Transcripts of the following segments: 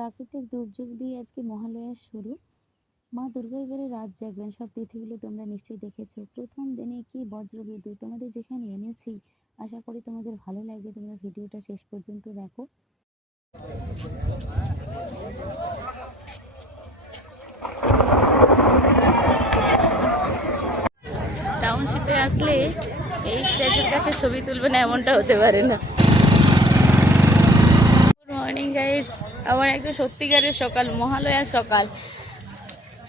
প্রাকৃতিক দুর্যোগ দিয়ে আজকে মহালয়ার শুরু। মা দুর্গা এবারে রাত জাগবেন, সব তিথিগুলো তোমরা নিশ্চয়ই দেখেছো। প্রথম দিনে কি বজ্রবিদ্যুৎ তোমাদের যেখানে এনেছি, আশা করি তোমাদের ভালো লাগবে। তোমরা ভিডিওটা শেষ পর্যন্ত দেখো। টাউনশিপে আসলে এই স্ট্যাচুর কাছে ছবি তুলবে না এমনটা হতে পারে না। গুড মর্নিং গাইজ, আমার একদম সত্যিকারের সকাল, মহালয়ার সকাল।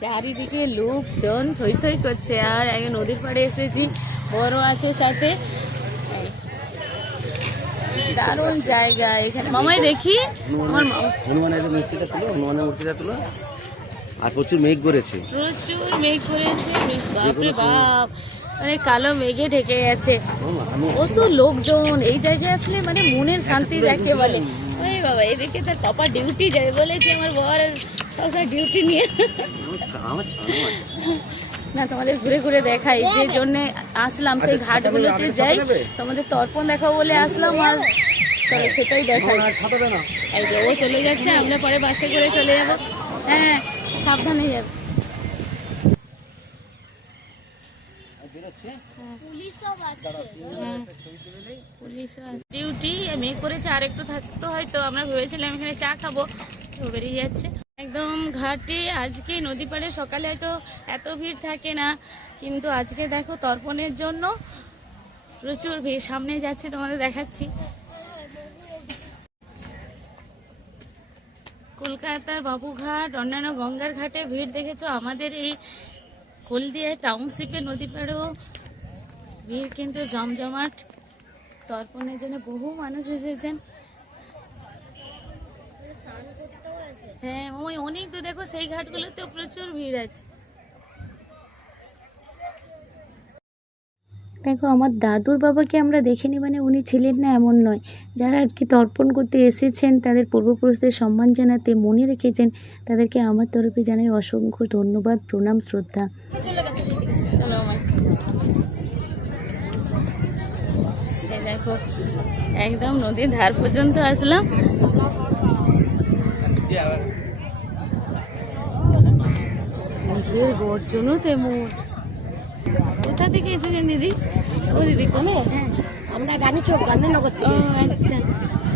চারিদিকে লোকজন থই থই করছে, আর আগে নদীর পাড়ে এসেছি, বড় আছে সাথে। দারুণ জায়গা এখানে। মামাই দেখি হনুমানের মূর্তিটা তুলো। আর প্রচুর মেঘ করেছে, বাপরে বাপ, মানে কালো মেঘে ঢেকে গেছে। কত লোকজন এই জায়গায় আসলে মানে মনের শান্তি যাকে বলে। ওই বাবা, এদিকে তো টপার ডিউটি যায় বলেছে আমার বর, সবসময় ডিউটি নিয়ে। না, তোমাদের ঘুরে ঘুরে দেখাই, যে জন্য আসলাম সেই ঘাটগুলোতে যাই, তোমাদের তর্পণ দেখাবো বলে আসলাম। আর চলো সেটাই দেখাই। এই যে ও চলে যাচ্ছে, আমরা পরে বাসে করে চলে যাবো। হ্যাঁ, সাবধানে যাবে। ডিউটি মেঘ করেছে, আর একটু থাকতো হয়তো, আমরা ভেবেছিলাম এখানে চা খাবো, তো বেরিয়ে যাচ্ছে একদম ঘাটে। আজকে নদী পাড়ে সকালে হয়তো এত ভিড় থাকে না, কিন্তু আজকে দেখো তর্পণের জন্য প্রচুর ভিড়। সামনে যাচ্ছে, তোমাদের দেখাচ্ছি। কলকাতার বাবুঘাট, অন্যান্য গঙ্গার ঘাটে ভিড় দেখেছো, আমাদের এই হলদিয়া টাউনশিপের নদী পাড়েও ভিড় কিন্তু জমজমাট। তর্পণের জন্য বহু মানুষ এসেছেন। হ্যাঁ, ওই অনেক দূর দেখো, সেই ঘাটগুলোতেও প্রচুর ভিড় আছে। দেখো, আমার দাদুর বাবাকে আমরা দেখিনি মানে উনি ছিলেন না এমন নয়। যারা আজকে তর্পণ করতে এসেছেন, তাদের পূর্বপুরুষদের সম্মান জানাতে মনে রেখেছেন, তাদেরকে আমার তরফে জানাই অসংখ্য ধন্যবাদ, প্রণাম, শ্রদ্ধা। চলো দেখো, একদম নদীর ধার পর্যন্ত আসলাম। মেঘের গর্জনও তেমন। কোথা থেকে এসেছেন দিদি? ও দিদি, কোনে? হ্যাঁ, আমরা গান্ধীনগর থেকে। আচ্ছা,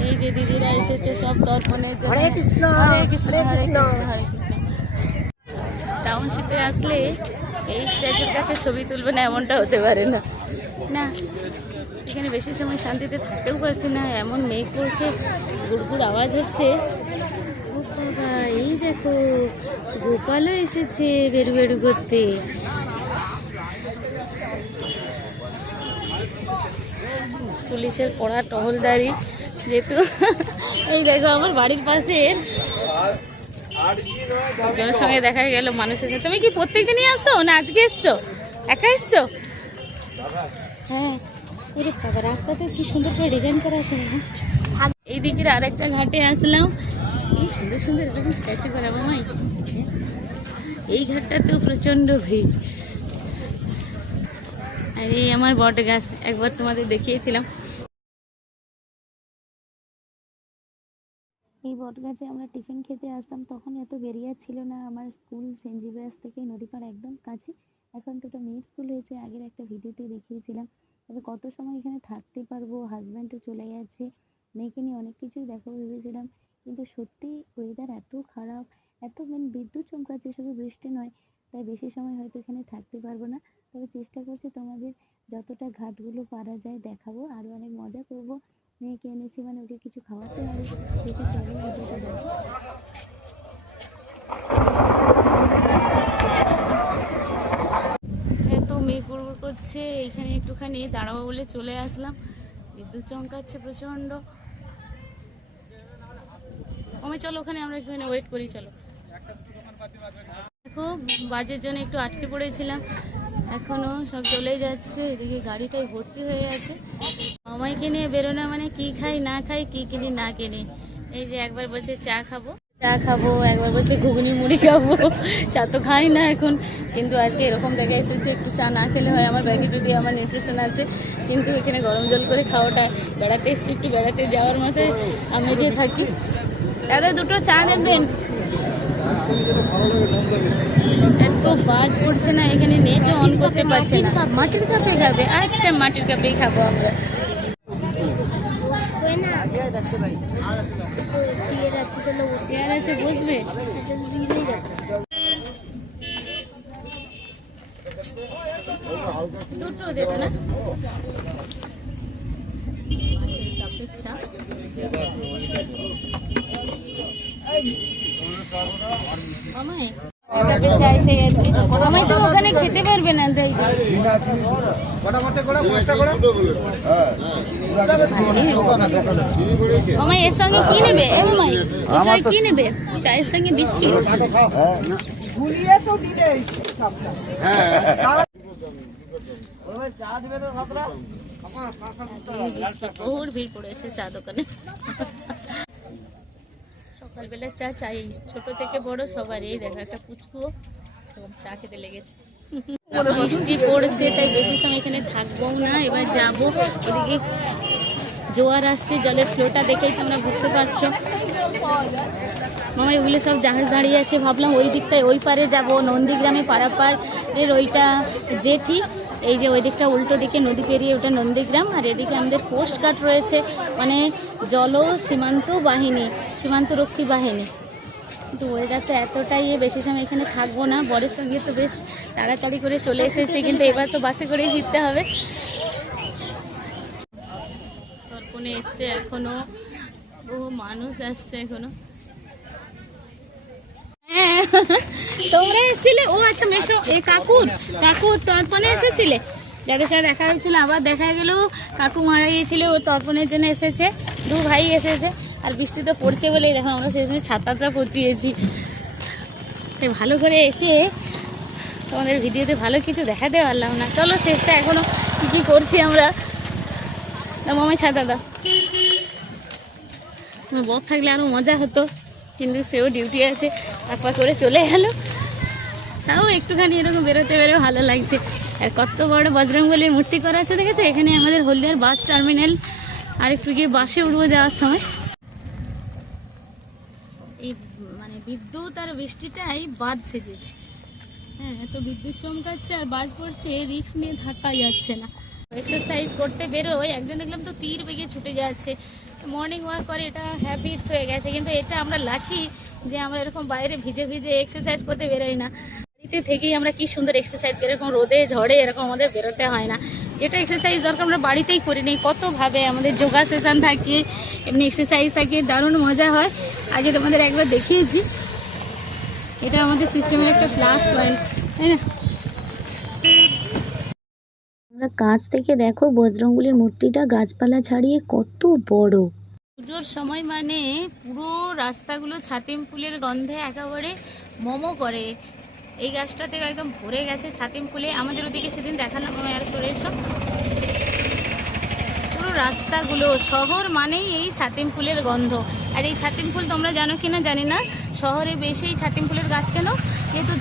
এই যে দিদিরা এসেছে সব তর্পণের জন্য। হরে কৃষ্ণ, হরে কৃষ্ণ, হরে কৃষ্ণ, হরে কৃষ্ণ। টাউনশিপে আসলে এই স্ট্যাচুর কাছে ছবি তুলবে না এমনটা হতে পারে না। না, এখানে বেশি সময় শান্তিতে থাকতেও পারছি না, এমন মেঘ পড়ছে, গুড়গুড় আওয়াজ হচ্ছে। ও বাবা, এই দেখো গোপালও এসেছে বেরু বেরু করতে। পুলিশের কড়া টহলদারি যেহেতু। এই দেখো, আমার বাড়ির পাশে একজনের সঙ্গে দেখা গেল, মানুষ এসে। তুমি কি প্রত্যেকদিনই আসো না আজকে এসছো? একা এসছো? হ্যাঁ, ওরে বাবা, রাস্তাতে কি সুন্দর করে ডিজাইন করা আছে। এই দিকের আরেকটা ঘাটে আসলাম, এই সুন্দর সুন্দর এরকম স্ট্যাচু করা। মামাই, এই ঘাটটাতেও প্রচণ্ড ভিড়। আর এই আমার বট গাছ, একবার তোমাদের দেখিয়েছিলাম। এই বট গাছে আমরা টিফিন খেতে আসতাম, তখন এত বেরিয়ে ছিল না। আমার স্কুল সেন্ট জেভিয়ার্স থেকে নদীপাড় একদম কাছে। এখন তো একটা মেয়ের স্কুল হয়েছে, আগের একটা ভিডিওতে দেখিয়েছিলাম। তবে কত সময় এখানে থাকতে পারবো, হাজব্যান্ডও চলে যাচ্ছে, মেয়েকে নিয়ে অনেক কিছুই দেখাবো ভেবেছিলাম, কিন্তু সত্যি ওয়েদার এত খারাপ, এত বিদ্যুৎ চমকাচ্ছে, শুধু বৃষ্টি নয়, তাই বেশি সময় হয়তো এখানে থাকতে পারবো না। তবে চেষ্টা করছি তোমাদের যতটা ঘাটগুলো পারা যায় দেখাবো, আরও অনেক মজা করব। মেয়েকে এনেছি মানে ওকে কিছু খাওয়াতে হবে, দেখে চলো ভিডিওটা দেখো। এত মেঘ গুড়গুড় করছে, এইখানে একটুখানি দাঁড়াবো বলে চলে আসলাম। বিদ্যুৎ চমকাচ্ছে প্রচণ্ড। ওমে চলো, ওখানে আমরা একটুখানি ওয়েট করি, চলো। দেখো, বাজের জন্য একটু আটকে পড়েছিলাম, এখনো সব চলে যাচ্ছে। এদিকে গাড়িটাই ভর্তি হয়ে আছে। মামাইকে নিয়ে বেরোনা মানে কি খাই না খাই, কি কিনি না কিনি। এই যে একবার বলছে চা খাবো, একবার বলছে ঘুগনি মুড়ি খাবো। চা তো খাই না এখন, কিন্তু আজকে এরকম জায়গায় এসেছে, একটু চা না খেলে হয়। আমার ব্যাগে যদি আমার নিউট্রিশন আছে, কিন্তু এখানে গরম জল করে খাওয়াটা, বেড়াতে এসছি, একটু বেড়াতে যাওয়ার মাথায় আমি যে থাকি। দাদা দুটো চা দেবেন। এত বাজ পড়ছে না এখানে, নেটও অন করতে পারছে না। মাটির কাপে খাবে? আচ্ছা, মাটির কাপেই খাবো আমরা। চেয়ার আছে, বসবে? দুটো দেবে না? কাপের চা। মামাই কাপের চা এসে গেছে। মামাই তো ওখানে খেতে পারবে না, তাই মামাই এর সঙ্গে কি নেবে? মামাই এর সঙ্গে কি নেবে? চায়ের সঙ্গে বিস্কিট। বহুর ভিড় পড়েছে চা দোকানে। সকালবেলা চা চাই, ছোট থেকে বড় সবারই। দেখো একটা পুচকুও এবং চা খেতে লেগেছে। বৃষ্টি পড়ছে তাই বেশি সময় এখানে থাকবো না, এবার যাবো। এদিকে জোয়ার আসছে, জলের ফ্লোটা দেখেই তোমরা বুঝতে পারছো। মামা ওগুলো সব জাহাজ দাঁড়িয়ে আছে, ভাবলাম ওই দিকটায় ওই পারে যাব, নন্দীগ্রামে পারাপারের ওইটা জেটি। এই যে ওই দিকটা উল্টো দিকে নদী পেরিয়ে ওটা নন্দীগ্রাম, আর এদিকে আমাদের পোস্ট গার্ড রয়েছে, মানে সীমান্ত বাহিনী, সীমান্তরক্ষী বাহিনী। কিন্তু ওয়েদারটা এতটাই বেশি সময় এখানে থাকবো না। বরের সঙ্গে তো বেশ তাড়াতাড়ি করে চলে এসেছে, কিন্তু এবার তো বাসে করেই ফিরতে হবে। তর্পণে এসছে এখনো, বহু মানুষ আসছে এখনো। হ্যাঁ, তোমরা এসেছিলে? ও আচ্ছা, মেশো এই কাকুর তর্পণে এসেছিলে, যাদের সাথে দেখা হয়েছিল। আবার দেখা গেল কাকু মারা গিয়েছিল, ও তর্পণের জন্য এসেছে। দু ভাই এসেছে, আর বৃষ্টি তো পড়ছে বলেই দেখো আমরা শেষমেশ ছাতাটা পরিয়েছি। তাই ভালো করে এসে তোমাদের ভিডিওতে ভালো কিছু দেখাতে পারলাম না। চলো শেষটা এখনো কী করছি আমরা। মামাই ছাতা দাও। বর থাকলে আরও মজা হতো, কিন্তু সেও ডিউটি আছে, একবার করে চলে গেল। তাও একটুখানি এরকম বেরোতে ভালো লাগছে। আর কত বড় বজরংবলীর মূর্তি করা আছে দেখেছো? এখানে আমাদের হলদিয়ার বাস টার্মিনাল। আর একটু গিয়ে বাসে উঠবো যাওয়ার সময়। এই মানে বিদ্যুৎ আর বৃষ্টিটাই বাদ সেজেছে। হ্যাঁ, এত বিদ্যুৎ চমকাচ্ছে আর বাজ পড়ছে, রিস্ক নিয়ে থাকা যাচ্ছে না। এক্সারসাইজ করতে বেরোয়, একজন দেখলাম তো তীর বেগে ছুটে যাচ্ছে। মর্নিং ওয়াক করে, এটা হ্যাবিটস হয়ে গেছে। কিন্তু এটা আমরা লাকি যে আমরা এরকম বাইরে ভিজে ভিজে এক্সারসাইজ করতে বেরোই না। বাড়িতে থেকেই আমরা কি সুন্দর এক্সারসাইজ করি, এরকম রোদে ঝড়ে এরকম আমাদের বেরোতে হয় না। যেটা এক্সারসাইজ দরকার আমরা বাড়িতেই করি নিই। কতভাবে আমাদের যোগা সেশন থাকে, এমনি এক্সারসাইজ থাকে, দারুণ মজা হয়। আগে তোমাদের একবার দেখিয়েছি। এটা আমাদের সিস্টেমের একটা প্লাস পয়েন্ট, তাই না? আমরা কাছ থেকে দেখো বজরংবলীর মূর্তিটা গাছপালা ছাড়িয়ে কত বড়। পুজোর সময় মানে পুরো রাস্তাগুলো ছাতিম ফুলের গন্ধে একেবারে মোমো করে। এই গাছটা থেকে একদম ভরে গেছে ছাতিম ফুলে। আমাদের ওদিকে সেদিন দেখালাম আর সরে এসো, পুরো রাস্তাগুলো, শহর মানেই এই ছাতিম ফুলের গন্ধ। আর এই ছাতিম ফুল তোমরা জানো কিনা জানি না, শহরে বেশি এই ছাতিম ফুলের গাছ কেন? যেহেতু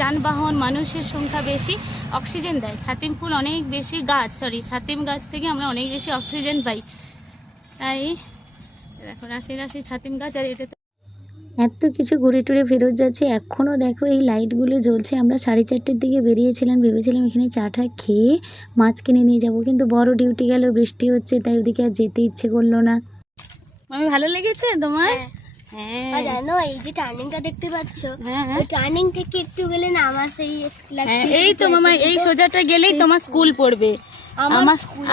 যানবাহন মানুষের সংখ্যা বেশি, অক্সিজেন দেয় ছাতিম ফুল অনেক বেশি। ছাতিম গাছ থেকে আমরা অনেক বেশি অক্সিজেন পাই। তাই দেখো রাশি রাশি ছাতিম গাছ। আর এতে এত কিছু ঘুরে টুরে ফেরত যাচ্ছে, এখনও দেখো এই লাইটগুলো জ্বলছে। আমরা 4:30-র দিকে বেরিয়েছিলাম, ভেবেছিলাম এখানে চাটা খেয়ে মাছ কিনে নিয়ে যাব, কিন্তু বড় ডিউটি গেল, বৃষ্টি হচ্ছে, তাই ওদিকে আর যেতে ইচ্ছে করলো না। আমি ভালো লেগেছে তোমার? হ্যাঁ, আর জানো এই যে টার্নিংটা দেখতে পাচ্ছ, ওই টার্নিং থেকে একটু গেলে না আমার সেই এই তো মামা, এই সোজাটা গেলেই তোমার স্কুল পড়বে।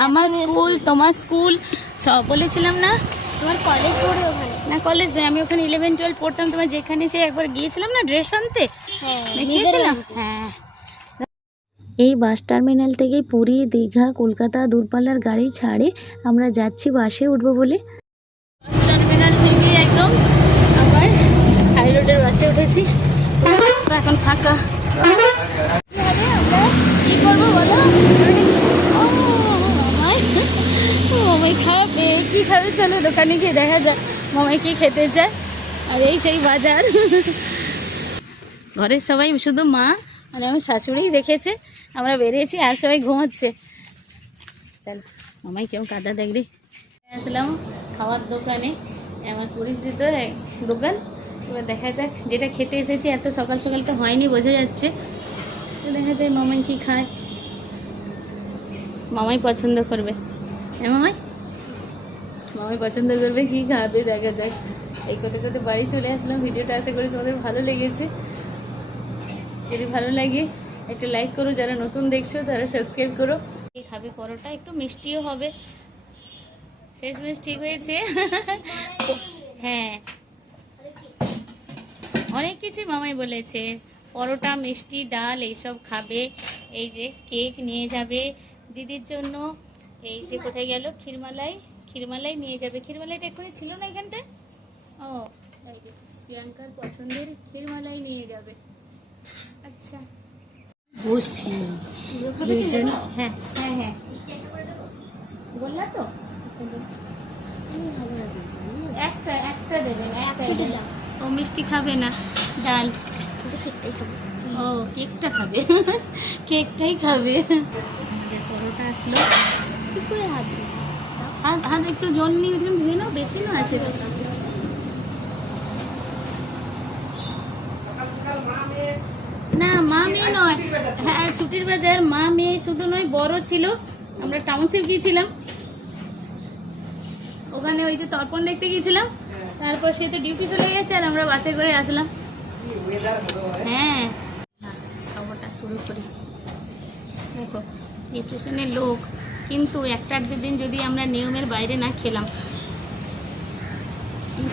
আমার স্কুল, তোমার স্কুল, সব বলেছিলাম না? তোমার কলেজ পড়ে ওখানে? না, কলেজ নয়, আমি ওখানে 11-12 পড়তাম। তোমার যেখানে সে একবার গিয়েছিলাম না ড্রেস আনতে, দেখিয়েছিলাম। হ্যাঁ, এই বাস টার্মিনাল থেকেই পুরী, দীঘা, কলকাতা দূরপাল্লার গাড়ি ছাড়ে। আমরা যাচ্ছি বাসে উঠবো বলে। টার্মিনাল থেকে একদম আবার হাই রোডের বাসে উঠেছি। এখন ফাঁকা। কি করবো বলো? মামাই খাবে, কি খাবে? চলো দোকানে গিয়ে দেখা যাক মামাই কি খেতে চায়। আর এই সেই বাজার। ঘরের সবাই শুধু মা মানে আমার শাশুড়ি দেখেছে আমরা বেরিয়েছি, আর সবাই ঘুমাচ্ছে। চল মামাই কেউ কাদা দেখলি। আসলাম খাওয়ার দোকানে, আমার পরিচিত দোকান। এবার দেখা যাক, যেটা খেতে এসেছি এত সকাল সকাল তো হয়নি বোঝা যাচ্ছে, তো দেখা যায় মামাই কি খায়, মামাই পছন্দ করবে। হ্যাঁ মামাই পছন্দ করবে কি খাবে, দেখা যাক। এই করতে করতে বাড়ি চলে আসলাম। ভিডিওটা আশা করি তোমাদের ভালো লেগেছে। যদি ভালো লাগে একটা লাইক করো, যারা নতুন দেখছো তারা সাবস্ক্রাইব করো। খাবে পরোটা, একটু মিষ্টিও হবে, শেষমেশ ঠিক হয়েছে। হ্যাঁ অনেক কিছু মামাই বলেছে, পরোটা, মিষ্টি, ডাল এইসব খাবে। এই যে কেক নিয়ে যাবে দিদির জন্য। এই যে কোথায় গেল, ক্ষীরমালাই নিয়ে যাবে। ক্ষীরমালাইটা এক্ষুনি ছিল না এখানটায়। ও এই যে প্রিয়াঙ্কার পছন্দের ক্ষীরমালাই নিয়ে যাবে। আচ্ছা বসছি দুজন। হ্যাঁ হ্যাঁ হ্যাঁ বললা তো, একটা একটা দেবেন, একটা দেবেন। ও মিষ্টি খাবে না, ডাল। ও কেকটা খাবে, কেকটাই খাবে। পরোটা আসলো, হাত একটু জল নিয়ে ধুয়ে নাও, বেশি না আছে তো। না মা মেয়ে নয়, হ্যাঁ ছুটির বাজার, মা মেয়ে শুধু নয়, বড় ছিল। আমরা টাউনশিপ গিয়েছিলাম, ওখানে ওই যে তর্পণ দেখতে গিয়েছিলাম। তারপর সে তো ডিউটি চলে গেছে আর আমরা বাসে করে আসলাম। হ্যাঁ খবরটা শুরু করি। দেখো ডিপ্রেশনের লোক, কিন্তু একটা দিন যদি আমরা নিয়মের বাইরে না খেলাম,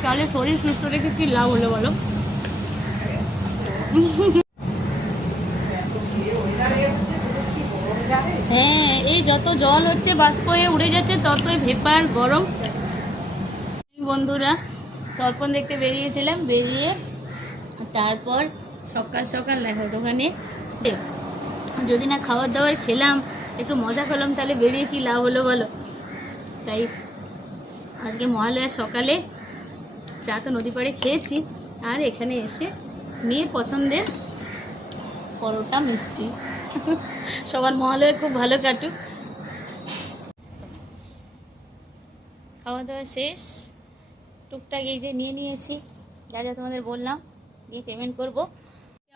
তাহলে শরীর সুস্থ রেখে কি লাভ হলো বলো। হ্যাঁ এই যত জল হচ্ছে বাষ্প হয়ে উড়ে যাচ্ছে, ততই ভেপার গরম। বন্ধুরা তর্পণ দেখতে বেরিয়েছিলাম, বেরিয়ে তারপর সকাল সকাল দেখো দোকানে যদি না খাবার দাবার খেলাম, একটু মজা করলাম, তাহলে বেরিয়ে কি লাভ হলো বলো। তাই আজকে মহালয়ার সকালে চা তো নদী পাড়ে খেয়েছি, আর এখানে এসে মেয়ের পছন্দের পরোটা, মিষ্টি। সবার মহালয়া খুব ভালো কাটুক। খাওয়া দাওয়া শেষ, টুকটাক এই যে নিয়ে নিয়েছি, যা যা তোমাদের বললাম, দিয়ে পেমেন্ট করব।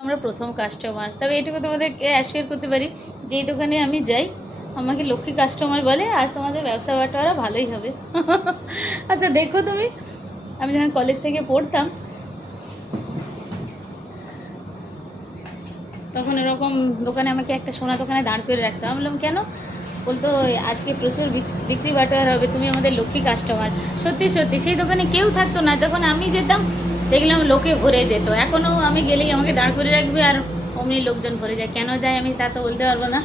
আমরা প্রথম কাস্টমার, তবে এটুকু তোমাদেরকে অ্যাসিওর করতে পারি, যেই দোকানে আমি যাই আমাকে লক্ষ্মী কাস্টমার বলে। আজ তোমাদের ব্যবসা বাটোয়ারা ভালোই হবে। আচ্ছা দেখো তুমি, আমি যখন কলেজ থেকে পড়তাম তখন এরকম দোকানে আমাকে একটা সোনা দোকানে দাঁড় করে রাখতাম। আমি বললাম কেন, বলতো আজকে প্রচুর বিক্রি বাটোয়ার হবে, তুমি আমাদের লক্ষ্মী কাস্টমার। সত্যি সত্যি সেই দোকানে কেউ থাকতো না, যখন আমি যেতাম দেখলাম লোকে ভরে যেত। এখনও আমি গেলেই আমাকে দাঁড় করে রাখবে আর অমনি লোকজন ভরে যায়। কেন যায় আমি তা তো বলতে পারবো না।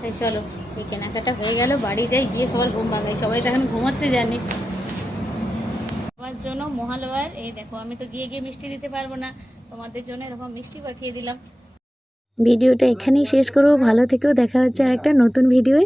তাই চলো এই কেনাকাটা হয়ে গেল, বাড়ি যাই, গিয়ে সবার ঘুম ভাঙাই। সবাই তো এখন ঘুমোচ্ছে জানি। আমার জন্য মহালয়ার এই দেখো, আমি তো গিয়ে গিয়ে মিষ্টি দিতে পারবো না, তোমাদের জন্য এরকম মিষ্টি পাঠিয়ে দিলাম। ভিডিওটা এখানেই শেষ করবো। ভালো থেকেও, দেখা হচ্ছে আর একটা নতুন ভিডিওয়।